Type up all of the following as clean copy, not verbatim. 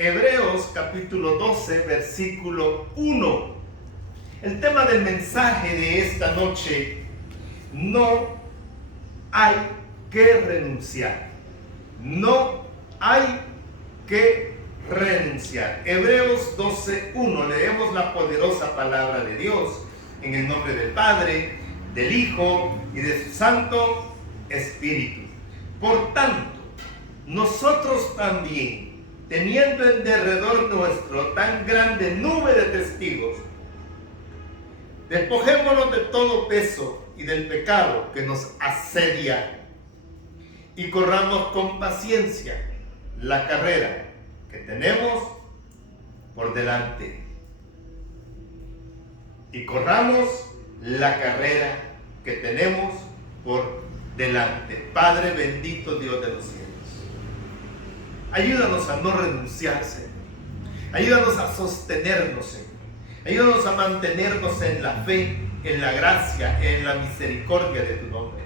Hebreos capítulo 12, versículo 1. El tema del mensaje de esta noche: no hay que renunciar. No hay que renunciar. Hebreos 12, 1. Leemos la poderosa palabra de Dios en el nombre del Padre, del Hijo y de su Santo Espíritu. Por tanto, nosotros también, teniendo en derredor nuestro tan grande nube de testigos, despojémonos de todo peso y del pecado que nos asedia, y corramos con paciencia la carrera que tenemos por delante. Y corramos la carrera que tenemos por delante. Padre bendito, Dios de los cielos, ayúdanos a no renunciar, Señor. Ayúdanos a sostenernos, Señor. Ayúdanos a mantenernos en la fe, en la gracia, en la misericordia de tu nombre.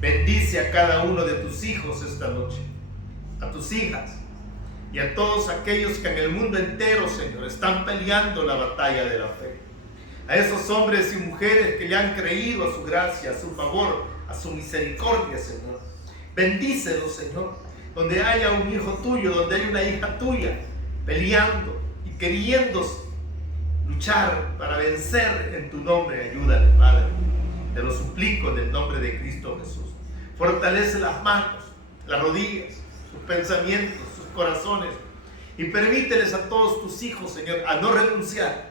Bendice a cada uno de tus hijos esta noche, a tus hijas y a todos aquellos que en el mundo entero, Señor, están peleando la batalla de la fe. A esos hombres y mujeres que le han creído a su gracia, a su favor, a su misericordia, Señor. Bendícelos, Señor. Donde haya un hijo tuyo, donde haya una hija tuya peleando y queriendo luchar para vencer en tu nombre, ayúdale, Padre. Te lo suplico en el nombre de Cristo Jesús. Fortalece las manos, las rodillas, sus pensamientos, sus corazones, y permíteles a todos tus hijos, Señor, a no renunciar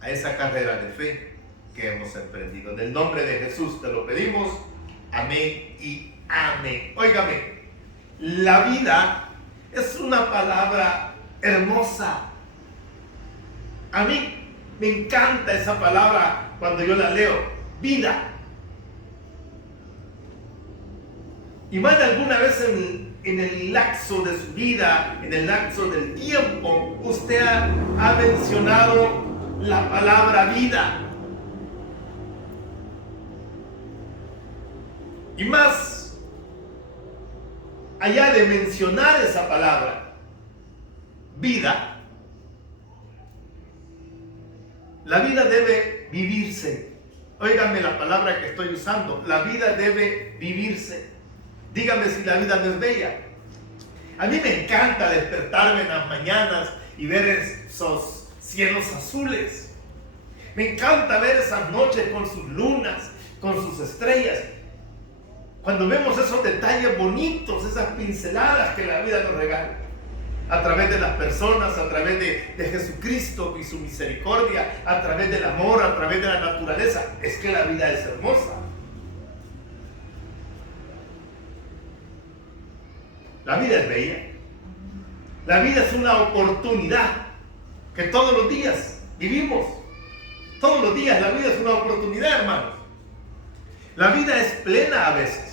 a esa carrera de fe que hemos emprendido. En el nombre de Jesús te lo pedimos. Amén y amén. Óigame, la vida es una palabra hermosa. A mí me encanta esa palabra cuando yo la leo. Vida. Y más de alguna vez en el lapso de su vida, en el lapso del tiempo, usted ha mencionado la palabra vida. Y más allá de mencionar esa palabra, vida, la vida debe vivirse. Óigame la palabra que estoy usando. La vida debe vivirse. Dígame si la vida no es bella. A mí me encanta despertarme en las mañanas y ver esos cielos azules. Me encanta ver esas noches con sus lunas, con sus estrellas. Cuando vemos esos detalles bonitos, esas pinceladas que la vida nos regala, a través de las personas, a través de Jesucristo y su misericordia, a través del amor, a través de la naturaleza, es que la vida es hermosa. La vida es bella. La vida es una oportunidad que todos los días vivimos. Todos los días la vida es una oportunidad, hermanos. La vida es plena a veces.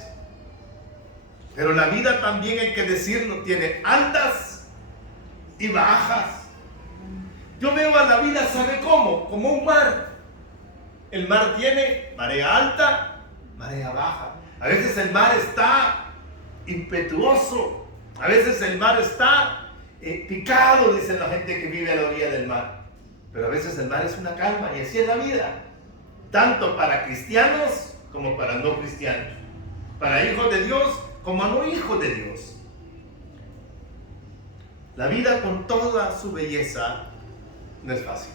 Pero la vida también, hay que decirlo, tiene altas y bajas. Yo veo a la vida, ¿sabe cómo? Como un mar. El mar tiene marea alta, marea baja. A veces el mar está impetuoso. A veces el mar está picado, dicen la gente que vive a la orilla del mar. Pero a veces el mar es una calma, y así es la vida. Tanto para cristianos como para no cristianos. Para hijos de Dios como no hijos de Dios. La vida con toda su belleza no es fácil.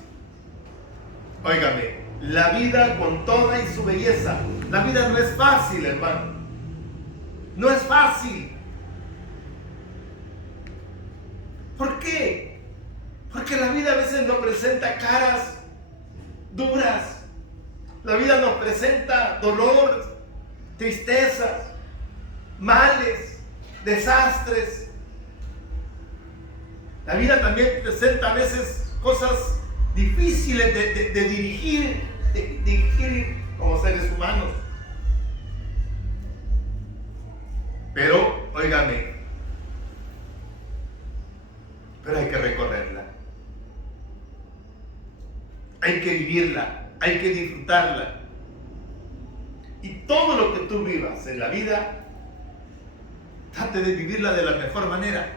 Óigame, la vida con toda y su belleza. La vida no es fácil, hermano. No es fácil. ¿Por qué? Porque la vida a veces nos presenta caras duras. La vida nos presenta dolor, tristezas, males, desastres. La vida también presenta a veces cosas difíciles de dirigir como seres humanos. Pero, óigame, pero hay que recorrerla. Hay que vivirla, hay que disfrutarla. Y todo lo que tú vivas en la vida Trate de vivirla de la mejor manera,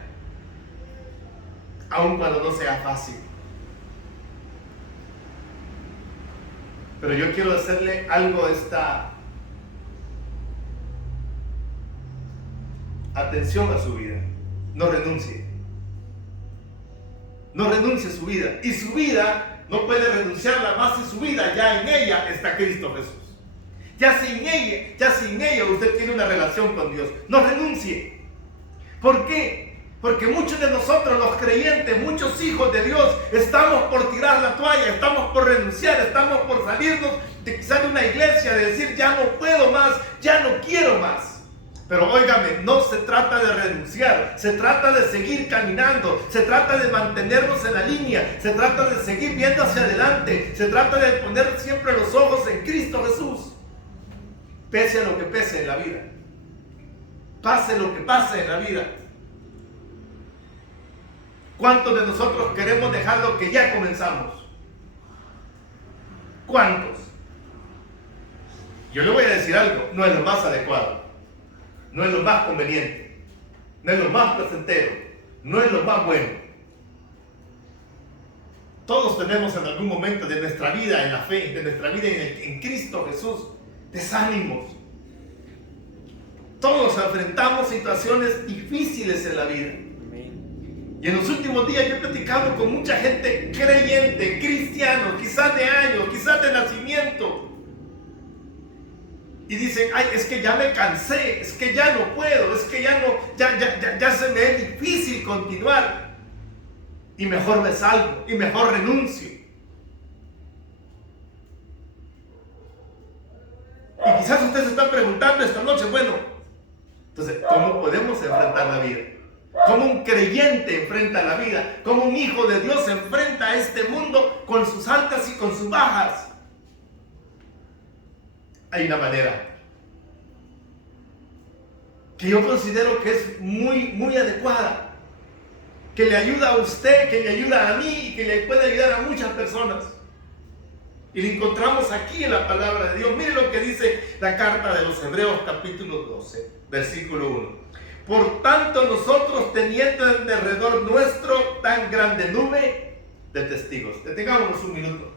aun cuando no sea fácil. Pero yo quiero hacerle algo a esta atención a su vida. No renuncie. No renuncie a su vida. Y su vida no puede renunciarla más si su vida ya en ella está Cristo Jesús. Ya sin ella usted tiene una relación con Dios. No renuncie. ¿Por qué? Porque muchos de nosotros, los creyentes, muchos hijos de Dios, estamos por tirar la toalla, estamos por renunciar, estamos por salirnos de quizás de una iglesia, de decir ya no puedo más, ya no quiero más. Pero óigame, no se trata de renunciar, se trata de seguir caminando, se trata de mantenernos en la línea, se trata de seguir viendo hacia adelante, se trata de poner siempre los ojos en Cristo Jesús. Pese a lo que pese en la vida, pase lo que pase en la vida. ¿Cuántos de nosotros queremos dejar lo que ya comenzamos? ¿Cuántos? Yo le voy a decir algo, no es lo más adecuado, no es lo más conveniente, no es lo más placentero, no es lo más bueno. Todos tenemos en algún momento de nuestra vida en la fe, de nuestra vida en Cristo Jesús, desánimos. Todos enfrentamos situaciones difíciles en la vida. Y en los últimos días yo he platicado con mucha gente creyente, cristiano, quizás de años, quizás de nacimiento. Y dicen, ay, es que ya me cansé, es que ya no puedo, es que ya se me es difícil continuar. Y mejor me salgo, y mejor renuncio. Y quizás usted se está preguntando esta noche, bueno, entonces, ¿cómo podemos enfrentar la vida? ¿Cómo un creyente enfrenta la vida? ¿Cómo un hijo de Dios se enfrenta a este mundo con sus altas y con sus bajas? Hay una manera que yo considero que es muy adecuada, que le ayuda a usted, que le ayuda a mí y que le puede ayudar a muchas personas. Y lo encontramos aquí en la palabra de Dios. Mire lo que dice la carta de los Hebreos capítulo 12, versículo 1. Por tanto, nosotros teniendo en derredor nuestro tan grande nube de testigos. Detengámonos un minuto.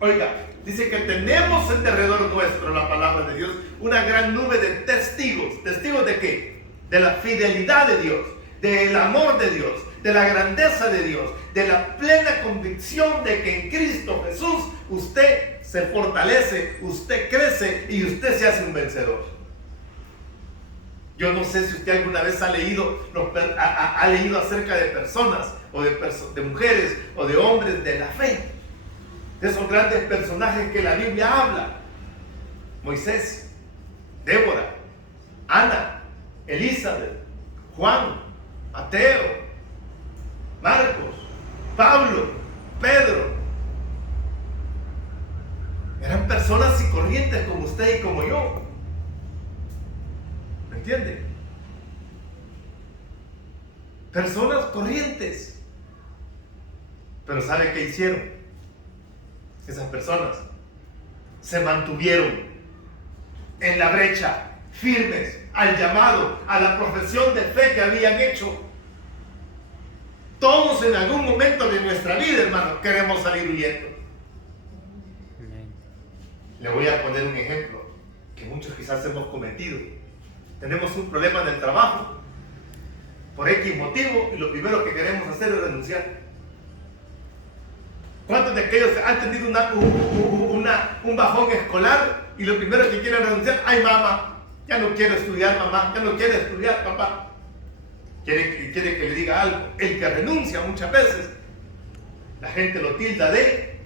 Oiga, dice que tenemos en derredor nuestro, la palabra de Dios, una gran nube de testigos. ¿Testigos de qué? De la fidelidad de Dios, del amor de Dios, de la grandeza de Dios, de la plena convicción de que en Cristo Jesús usted se fortalece, usted crece y usted se hace un vencedor. Yo no sé si usted alguna vez ha leído acerca de personas o de mujeres o de hombres de la fe, de esos grandes personajes que la Biblia habla: Moisés, Débora, Ana, Elizabeth, Juan, Mateo, Marcos, Pablo, Pedro. Eran personas y corrientes como usted y como yo. ¿Me entiende? Personas corrientes. Pero ¿sabe qué hicieron? Esas personas se mantuvieron en la brecha, firmes al llamado, a la profesión de fe que habían hecho. Todos en algún momento de nuestra vida, hermano, queremos salir huyendo. Le voy a poner un ejemplo que muchos quizás hemos cometido. Tenemos un problema en el trabajo, por X motivo, y lo primero que queremos hacer es renunciar. ¿Cuántos de aquellos han tenido un bajón escolar y lo primero que quieren renunciar? Ay, mamá, ya no quiero estudiar, mamá, ya no quiero estudiar, papá. Quiere que le diga algo. El que renuncia muchas veces, la gente lo tilda de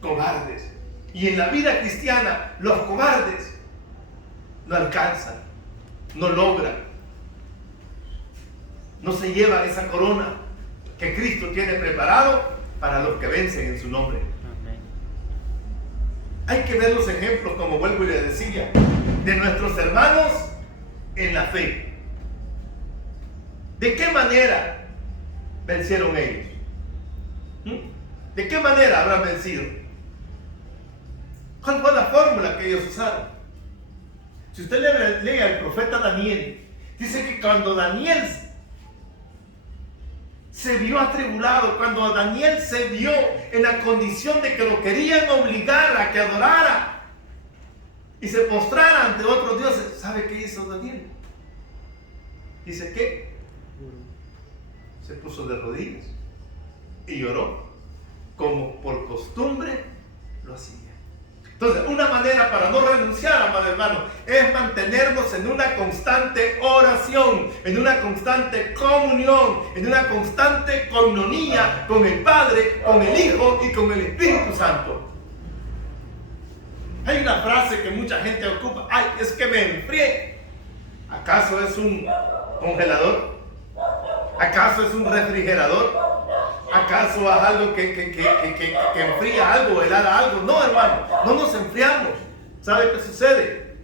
cobardes. Y en la vida cristiana, los cobardes no alcanzan, no logran, no se llevan esa corona que Cristo tiene preparado para los que vencen en su nombre. Amén. Hay que ver los ejemplos, como vuelvo y le decía, de nuestros hermanos en la fe. ¿De qué manera vencieron ellos? ¿De qué manera habrán vencido? ¿Cuál fue la fórmula que ellos usaron? Si usted lee al profeta Daniel, dice que cuando Daniel se vio atribulado, cuando Daniel se vio en la condición de que lo querían obligar a que adorara y se postrara ante otros dioses, ¿sabe qué hizo Daniel? Dice que se puso de rodillas y lloró, como por costumbre lo hacía. Entonces, una manera para no renunciar, amado hermano, es mantenernos en una constante oración, en una constante comunión, en una constante coinonía con el Padre, con el Hijo y con el Espíritu Santo. Hay una frase que mucha gente ocupa: ay, es que me enfrié. ¿Acaso es un congelador? ¿Acaso es un refrigerador? ¿Acaso es algo que enfría algo, helada algo? No, hermano, no nos enfriamos. ¿Sabe qué sucede?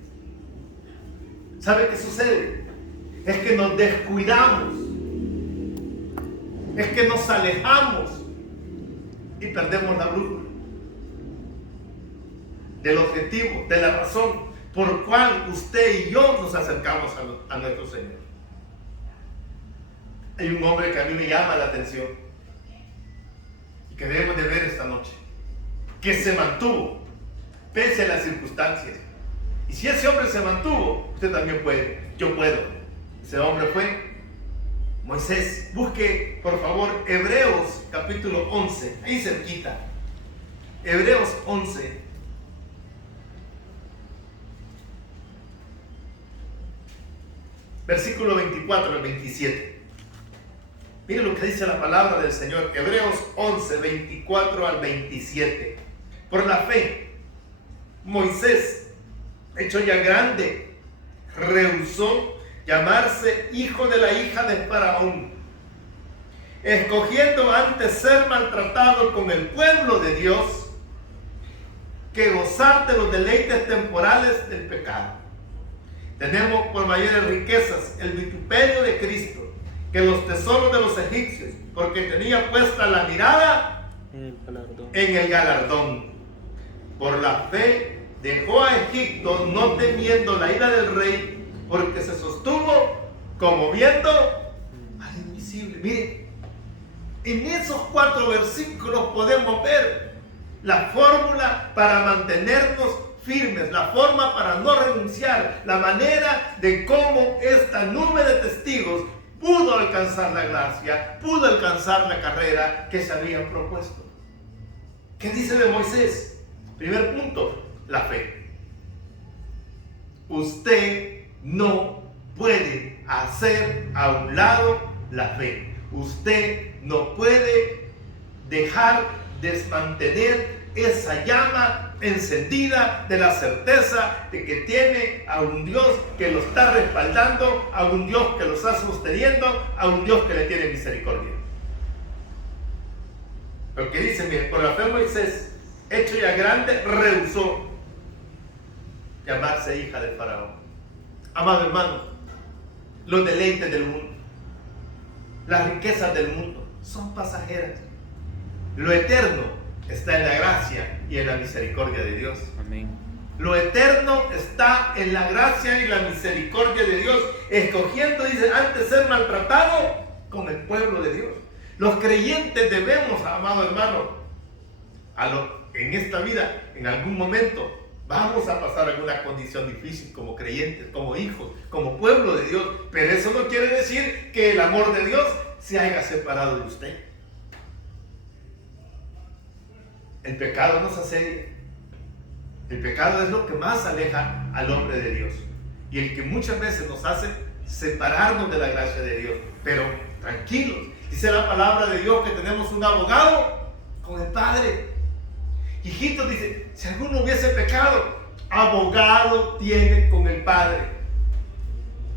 ¿Sabe qué sucede? Es que nos descuidamos. Es que nos alejamos y perdemos la brújula del objetivo, de la razón por cual usted y yo nos acercamos a nuestro Señor. Hay un hombre que a mí me llama la atención, que debemos de ver esta noche, que se mantuvo pese a las circunstancias. Y si ese hombre se mantuvo, usted también puede, yo puedo. Ese hombre fue Moisés. Busque por favor Hebreos capítulo 11, ahí cerquita. Hebreos 11, versículo 24 al 27. Mire lo que dice la palabra del Señor. Hebreos 11, 24 al 27. Por la fe, Moisés, hecho ya grande, rehusó llamarse hijo de la hija de Faraón, escogiendo antes ser maltratado con el pueblo de Dios que gozar de los deleites temporales del pecado. Tenemos por mayores riquezas el vituperio de Cristo que los tesoros de los egipcios, porque tenía puesta la mirada en el galardón. Por la fe dejó a Egipto, no temiendo la ira del rey, porque se sostuvo como viendo al invisible. Mire, en esos 4 versículos podemos ver la fórmula para mantenernos firmes, la forma para no renunciar, la manera de cómo esta nube de testigos pudo alcanzar la gracia, pudo alcanzar la carrera que se habían propuesto. ¿Qué dice de Moisés? Primer punto, la fe. Usted no puede hacer a un lado la fe. Usted no puede dejar desmantener esa llama encendida de la certeza de que tiene a un Dios que lo está respaldando, a un Dios que lo está sosteniendo, a un Dios que le tiene misericordia. Porque dice, mire, por la fe Moisés, hecho ya grande, rehusó llamarse hija de Faraón. Amado hermano, los deleites del mundo, las riquezas del mundo son pasajeras. Lo eterno está en la gracia y en la misericordia de Dios. Amén. Lo eterno está en la gracia y la misericordia de Dios, escogiendo, dice, antes ser maltratado con el pueblo de Dios. Los creyentes debemos, amado hermano, en esta vida, en algún momento, vamos a pasar alguna condición difícil como creyentes, como hijos, como pueblo de Dios. Pero eso no quiere decir que el amor de Dios se haya separado de usted. El pecado nos asedia. El pecado es lo que más aleja al hombre de Dios y el que muchas veces nos hace separarnos de la gracia de Dios. Pero tranquilos, dice la palabra de Dios que tenemos un abogado con el Padre. Hijitos, dice, si alguno hubiese pecado, abogado tiene con el Padre,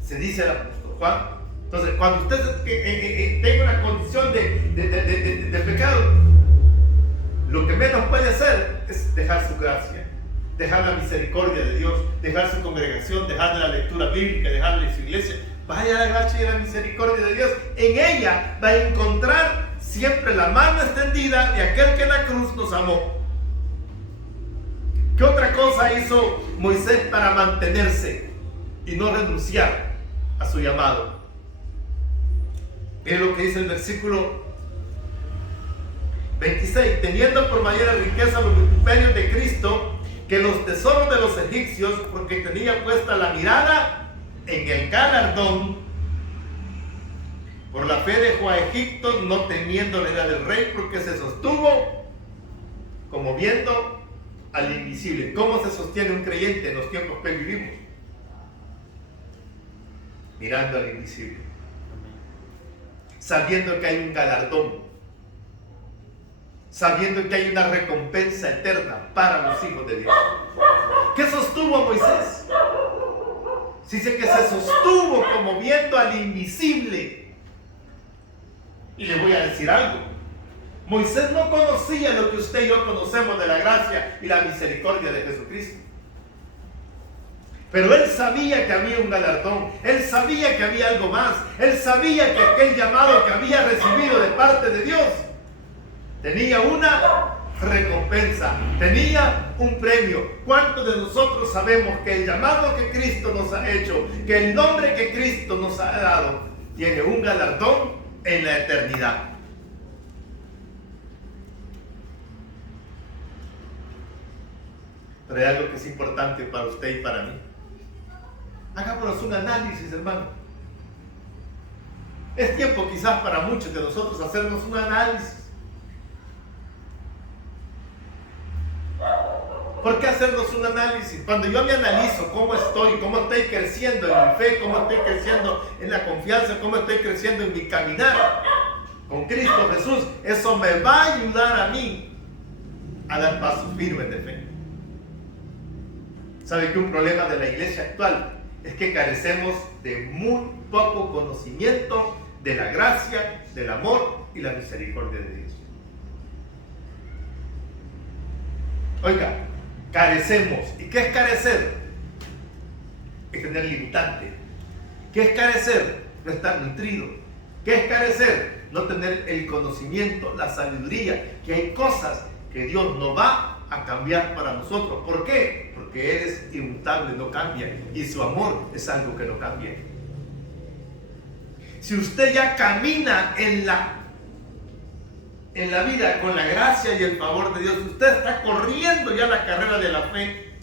se dice el apóstol Juan. Entonces, cuando usted tenga una condición de pecado, lo que menos puede hacer es dejar su gracia, dejar la misericordia de Dios, dejar su congregación, dejar la lectura bíblica, dejarle su iglesia. Vaya la gracia y la misericordia de Dios. En ella va a encontrar siempre la mano extendida de aquel que en la cruz nos amó. ¿Qué otra cosa hizo Moisés para mantenerse? y no renunciar a su llamado. Miren lo que dice el versículo 26. Teniendo por mayor riqueza los vituperios de Cristo que los tesoros de los egipcios, porque tenía puesta la mirada en el galardón. Por la fe dejó a Egipto, no temiendo la ira del rey, porque se sostuvo como viendo al invisible. ¿Cómo se sostiene un creyente en los tiempos que vivimos? Mirando al invisible, sabiendo que hay un galardón, sabiendo que hay una recompensa eterna para los hijos de Dios. ¿Qué sostuvo a Moisés? Dice que se sostuvo como viendo al invisible. Y le voy a decir algo. Moisés no conocía lo que usted y yo conocemos de la gracia y la misericordia de Jesucristo. Pero él sabía que había un galardón. Él sabía que había algo más. Él sabía que aquel llamado que había recibido de parte de Dios tenía una recompensa, tenía un premio. ¿Cuántos de nosotros sabemos que el llamado que Cristo nos ha hecho, que el nombre que Cristo nos ha dado, tiene un galardón en la eternidad? Pero hay algo que es importante para usted y para mí. Hagámonos un análisis, hermano. Es tiempo quizás para muchos de nosotros hacernos un análisis. ¿Por qué hacernos un análisis? Cuando yo me analizo cómo estoy creciendo en mi fe, cómo estoy creciendo en la confianza, cómo estoy creciendo en mi caminar con Cristo Jesús, eso me va a ayudar a mí a dar pasos firmes de fe. ¿Sabe que un problema de la iglesia actual es que carecemos de muy poco conocimiento de la gracia, del amor y la misericordia de Dios? Oiga, carecemos. ¿Y qué es carecer? Es tener limitante. ¿Qué es carecer? No estar nutrido. ¿Qué es carecer? No tener el conocimiento, la sabiduría, que hay cosas que Dios no va a cambiar para nosotros. ¿Por qué? Porque Él es inmutable, no cambia, y su amor es algo que no cambia. Si usted ya camina en la vida con la gracia y el favor de Dios, usted está corriendo ya la carrera de la fe.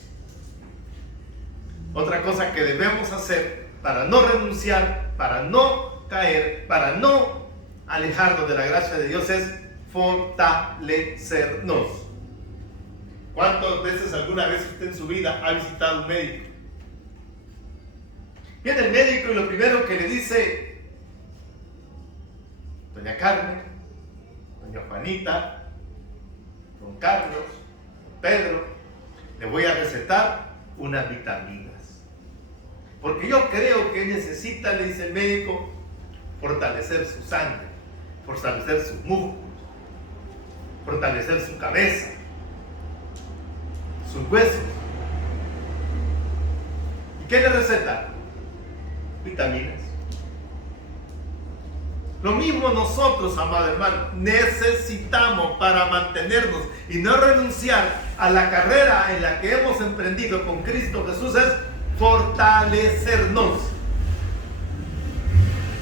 Otra cosa que debemos hacer para no renunciar, para no caer, para no alejarnos de la gracia de Dios es fortalecernos. ¿Cuántas veces, alguna vez usted en su vida ha visitado un médico? Viene el médico y lo primero que le dice: doña Carmen, doña Juanita, don Carlos, don Pedro, le voy a recetar unas vitaminas, porque yo creo que necesita, le dice el médico, fortalecer su sangre, fortalecer sus músculos, fortalecer su cabeza, sus huesos. ¿Y qué le receta? Vitaminas. Lo mismo nosotros, amado hermano, necesitamos, para mantenernos y no renunciar a la carrera en la que hemos emprendido con Cristo Jesús, es fortalecernos.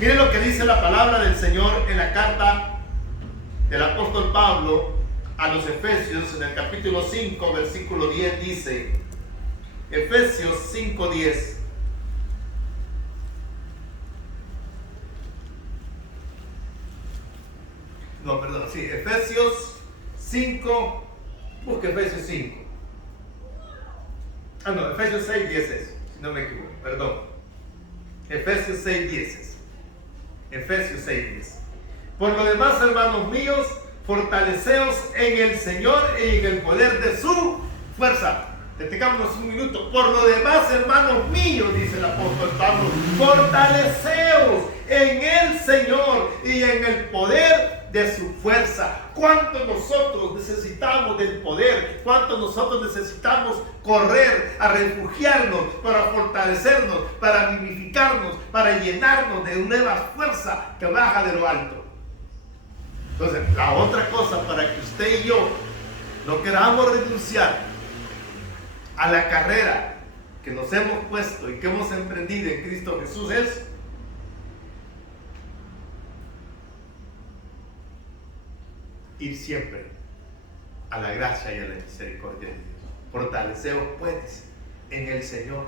Miren lo que dice la palabra del Señor en la carta del apóstol Pablo a los Efesios, en el capítulo 5, versículo 10, dice, Efesios 5, 10. No, perdón, sí, Efesios 5, busque Efesios 5. No, Efesios 6, 10 es, si no me equivoco, perdón. Efesios 6, 10 es. Efesios 6, 10. Por lo demás, hermanos míos, fortaleceos en el Señor y en el poder de su fuerza. Detengámonos un minuto. Por lo demás, hermanos míos, dice el apóstol Pablo, fortaleceos en el Señor y en el poder de su fuerza. ¿Cuánto nosotros necesitamos del poder? ¿Cuánto nosotros necesitamos correr a refugiarnos, para fortalecernos, para vivificarnos, para llenarnos de nueva fuerza que baja de lo alto? Entonces, la otra cosa, para que usted y yo no queramos renunciar a la carrera que nos hemos puesto y que hemos emprendido en Cristo Jesús es ir siempre a la gracia y a la misericordia de Dios. Fortaleceos pues en el Señor.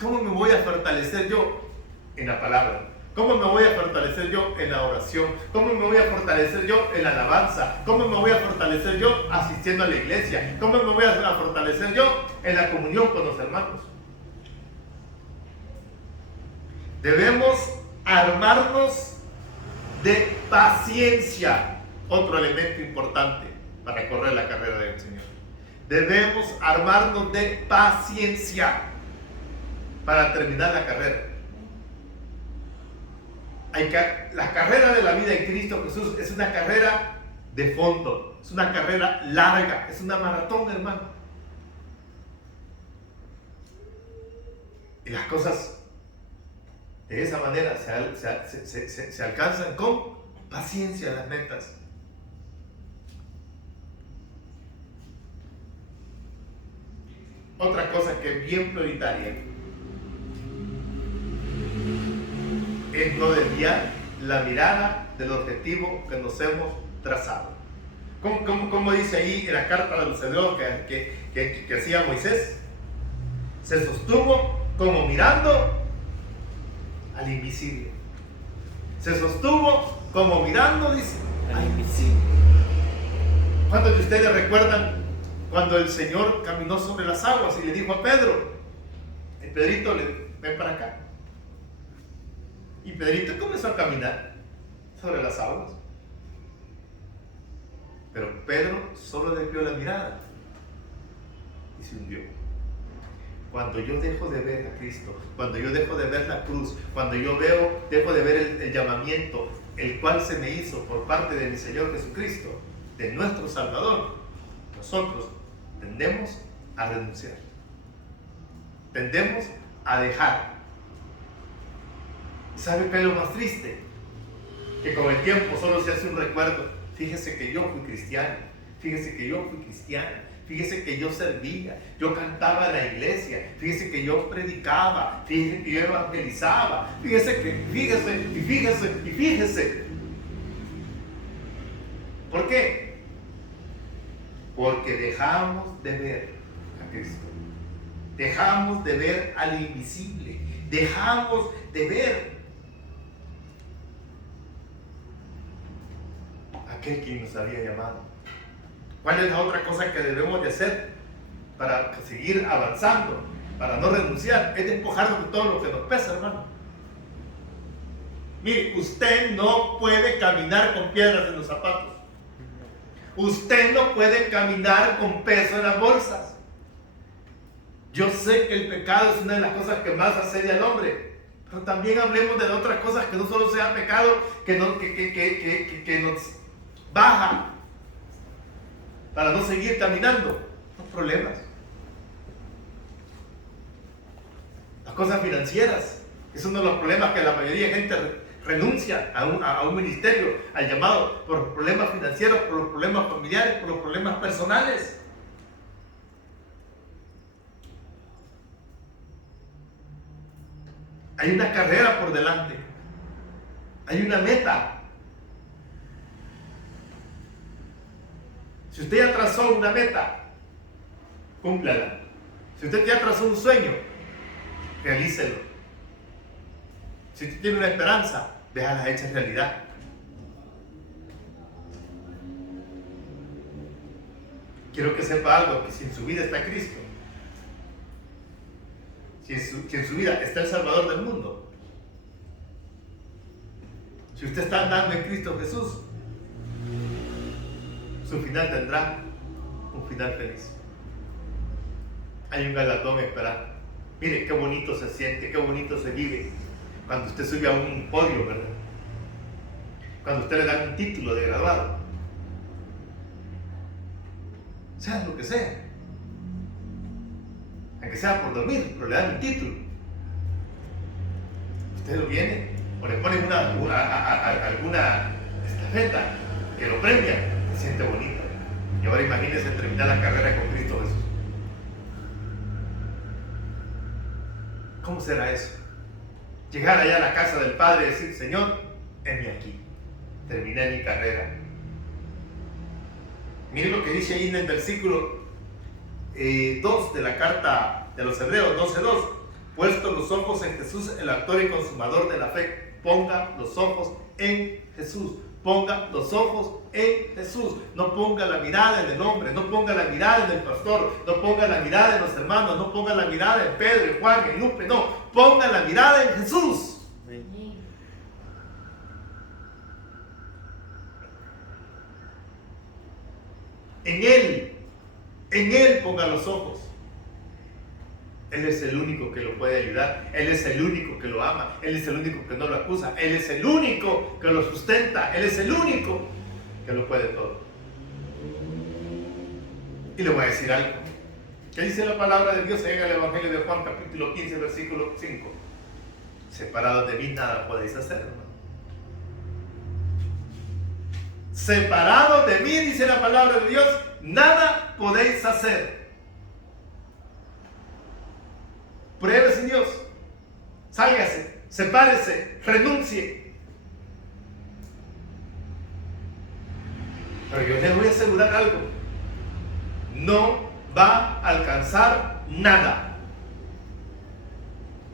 ¿Cómo me voy a fortalecer yo? En la palabra. ¿Cómo me voy a fortalecer yo en la oración? ¿Cómo me voy a fortalecer yo en la alabanza? ¿Cómo me voy a fortalecer yo asistiendo a la iglesia? ¿Cómo me voy a fortalecer yo en la comunión con los hermanos? Debemos armarnos de paciencia. Otro elemento importante para correr la carrera del Señor. Debemos armarnos de paciencia para terminar la carrera. La carrera de la vida en Cristo Jesús es una carrera de fondo, es una carrera larga, es una maratón, hermano. Y las cosas de esa manera se alcanzan con paciencia, las metas. Otra cosa que es bien prioritaria es no desviar la mirada del objetivo que nos hemos trazado. ¿Cómo dice ahí en la carta de los Hebreos que hacía Moisés? Se sostuvo como mirando al invisible. Se sostuvo como mirando, dice, al invisible. ¿Cuántos de ustedes recuerdan cuando el Señor caminó sobre las aguas y le dijo a Pedro, el Pedrito, ven para acá? Y Pedrito comenzó a caminar sobre las aguas. Pero Pedro solo desvió la mirada y se hundió. Cuando yo dejo de ver a Cristo, cuando yo dejo de ver la cruz, cuando yo dejo de ver el llamamiento, el cual se me hizo por parte de mi Señor Jesucristo, de nuestro Salvador, nosotros tendemos a renunciar. Tendemos a dejar. ¿Sabe qué es lo más triste? Que con el tiempo solo se hace un recuerdo. Fíjese que yo fui cristiano. Fíjese que yo fui cristiana. Fíjese que yo servía. Yo cantaba en la iglesia. Fíjese que yo predicaba. Fíjese que yo evangelizaba. Fíjese. ¿Por qué? Porque dejamos de ver a Cristo. Dejamos de ver al invisible. Dejamos de ver aquel que nos había llamado. ¿Cuál es la otra cosa que debemos de hacer para seguir avanzando, para no renunciar? Es despojarnos de todo lo que nos pesa, hermano. Mire, usted no puede caminar con piedras en los zapatos. Usted no puede caminar con peso en las bolsas. Yo sé que el pecado es una de las cosas que más asedia al hombre, pero también hablemos de otras cosas que no solo sea pecado, que nos baja para no seguir caminando. Los problemas, las cosas financieras, es uno de los problemas que la mayoría de gente renuncia a un ministerio, al llamado, por los problemas financieros, por los problemas familiares, por los problemas personales. Hay una carrera por delante, hay una meta. Si usted ya trazó una meta, cúmplala. Si usted ya trazó un sueño, realícelo. Si usted tiene una esperanza, déjala hecha realidad. Quiero que sepa algo, que si en su vida está Cristo, si en su vida está el Salvador del mundo, si usted está andando en Cristo Jesús, su final tendrá un final feliz. Hay un galardón esperando. Mire qué bonito se siente, qué bonito se vive cuando usted sube a un podio, ¿verdad? Cuando usted le dan un título de graduado, sea lo que sea, aunque sea por dormir, pero le dan un título. Usted lo viene o le ponen alguna estafeta que lo premia, se siente bonito. Y ahora imagínese terminar la carrera con Cristo Jesús. ¿Cómo será eso? Llegar allá a la casa del Padre y decir, Señor, heme aquí, terminé mi carrera. Mire lo que dice ahí en el versículo 2 de la carta de los Hebreos 12:2. Puesto los ojos en Jesús, el autor y consumador de la fe. Ponga los ojos en Jesús. Ponga los ojos en Jesús. No ponga la mirada en el hombre, no ponga la mirada en el pastor, no ponga la mirada en los hermanos, no ponga la mirada en Pedro, en Juan, en Lupe, no. Ponga la mirada en Jesús. En Él ponga los ojos. Él es el único que lo puede ayudar. Él es el único que lo ama. Él es el único que no lo acusa. Él es el único que lo sustenta. Él es el único que lo puede todo. Y le voy a decir algo. ¿Qué dice la palabra de Dios en el Evangelio de Juan, capítulo 15, versículo 5? Separados de mí nada podéis hacer, hermano. Separados de mí, dice la palabra de Dios, nada podéis hacer. Pruebe sin Dios. Sálgase, sepárese, renuncie. Pero yo les voy a asegurar algo. No va a alcanzar nada.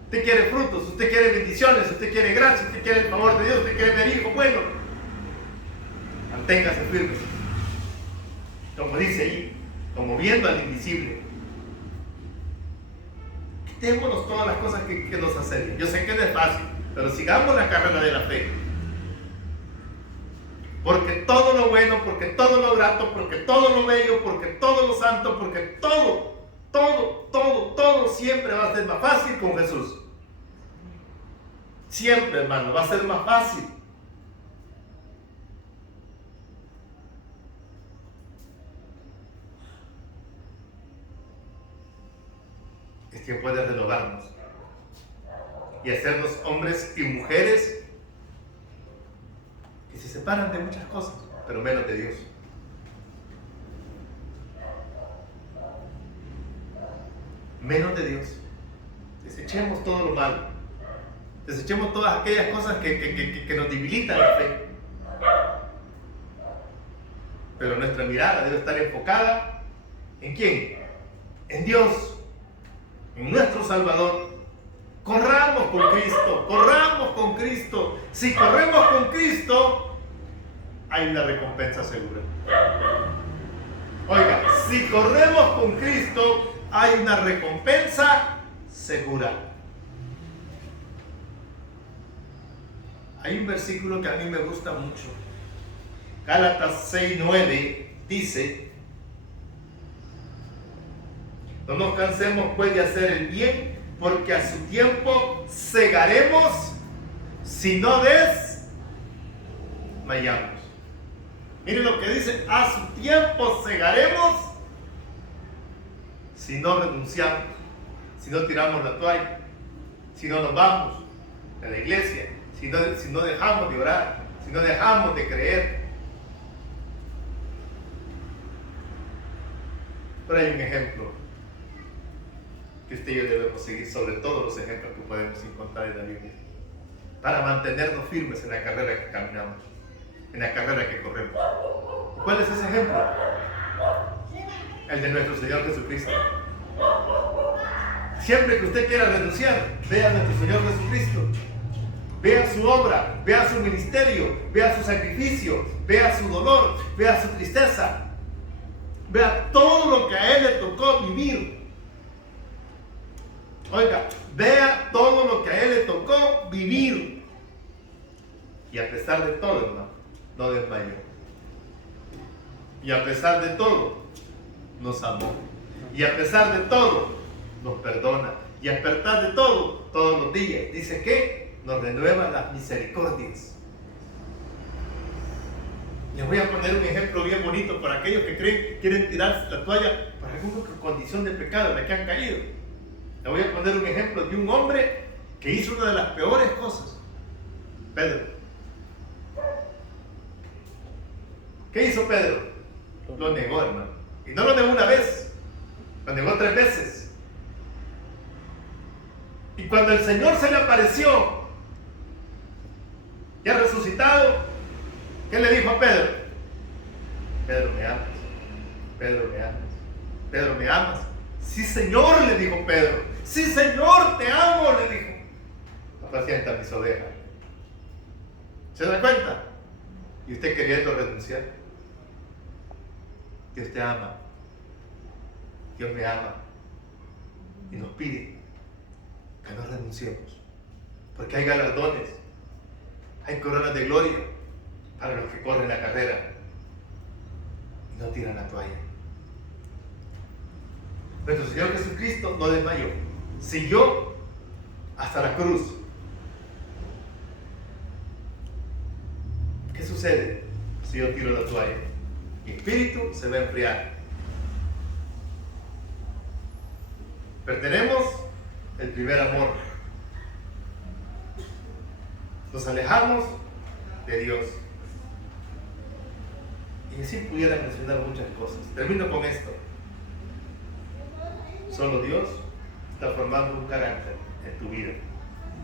Usted quiere frutos, usted quiere bendiciones, usted quiere gracia, usted quiere el favor de Dios, usted quiere ver hijos buenos. Manténgase firme. Como dice ahí, como viendo al invisible. Quitémonos todas las cosas que nos asedian. Yo sé que no es fácil, pero sigamos la carrera de la fe. Porque todo lo bueno, porque todo lo grato, porque todo lo bello, porque todo lo santo, porque todo siempre va a ser más fácil con Jesús. Siempre, hermano, va a ser más fácil. Es tiempo de renovarnos y hacernos hombres y mujeres que se separan de muchas cosas, pero menos de Dios. Menos de Dios. Desechemos todo lo malo. Desechemos todas aquellas cosas que nos debilitan la fe. Pero nuestra mirada debe estar enfocada ¿en quién? En Dios, en nuestro Salvador. Corramos con Cristo, corramos con Cristo. Si corremos con Cristo, hay una recompensa segura. Oiga, si corremos con Cristo, hay una recompensa segura. Hay un versículo que a mí me gusta mucho. Gálatas 6:9 dice: no nos cansemos pues de hacer el bien, porque a su tiempo segaremos si no desmayamos. Miren lo que dice: a su tiempo segaremos si no renunciamos, si no tiramos la toalla, si no nos vamos de la iglesia, si no dejamos de orar, si no dejamos de creer. Pero hay un ejemplo que usted y yo debemos seguir sobre todos los ejemplos que podemos encontrar en la Biblia, para mantenernos firmes en la carrera que caminamos, en la carrera que corremos. ¿Cuál es ese ejemplo? El de nuestro Señor Jesucristo. Siempre que usted quiera renunciar, vea a nuestro Señor Jesucristo. Vea su obra, vea su ministerio, vea su sacrificio, vea su dolor, vea su tristeza. Vea todo lo que a Él le tocó vivir. Oiga, vea todo lo que a Él le tocó vivir. Y a pesar de todo, hermano, no desmayó. Y a pesar de todo, nos amó. Y a pesar de todo, nos perdona. Y a pesar de todo, todos los días, dice que nos renueva las misericordias. Les voy a poner un ejemplo bien bonito para aquellos que quieren tirar la toalla por alguna condición de pecado en la que han caído. Les voy a poner un ejemplo de un hombre que hizo una de las peores cosas. Pedro. ¿Qué hizo Pedro? Lo negó, hermano. Y no lo negó una vez, lo negó 3 veces. Y cuando el Señor se le apareció, ya resucitado, ¿qué le dijo a Pedro? Pedro, ¿me amas? Pedro, ¿me amas? Pedro, ¿me amas? Sí, Señor, le dijo Pedro. Sí, Señor, te amo, le dijo. Apacienta mis ovejas. ¿Se da cuenta? Y usted queriendo renunciar. Dios te ama. Dios me ama. Y nos pide que no renunciemos. Porque hay galardones, hay coronas de gloria para los que corren la carrera y no tiran la toalla. Nuestro Señor Jesucristo no desmayó, siguió hasta la cruz. ¿Qué sucede si yo tiro la toalla? Mi espíritu se va a enfriar. Pertenemos el primer amor. Nos alejamos de Dios. Y así pudiera mencionar muchas cosas. Termino con esto. Solo Dios está formando un carácter en tu vida.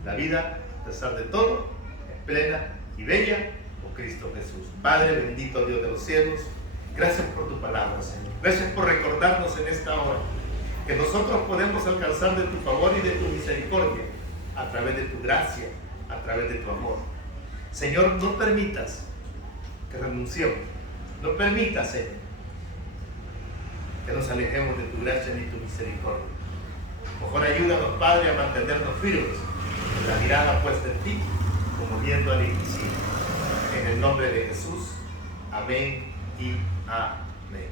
La vida, a pesar de todo, es plena y bella por Cristo Jesús. Padre bendito, Dios de los cielos, gracias por tu palabra, Señor. Gracias por recordarnos en esta hora que nosotros podemos alcanzar de tu favor y de tu misericordia a través de tu gracia, a través de tu amor. Señor, no permitas que renunciemos. No permitas, Señor, que nos alejemos de tu gracia ni tu misericordia. Mejor ayúdanos, Padre, a mantenernos firmes, con la mirada puesta en ti, como viendo al invisible. En el nombre de Jesús, amén y amén.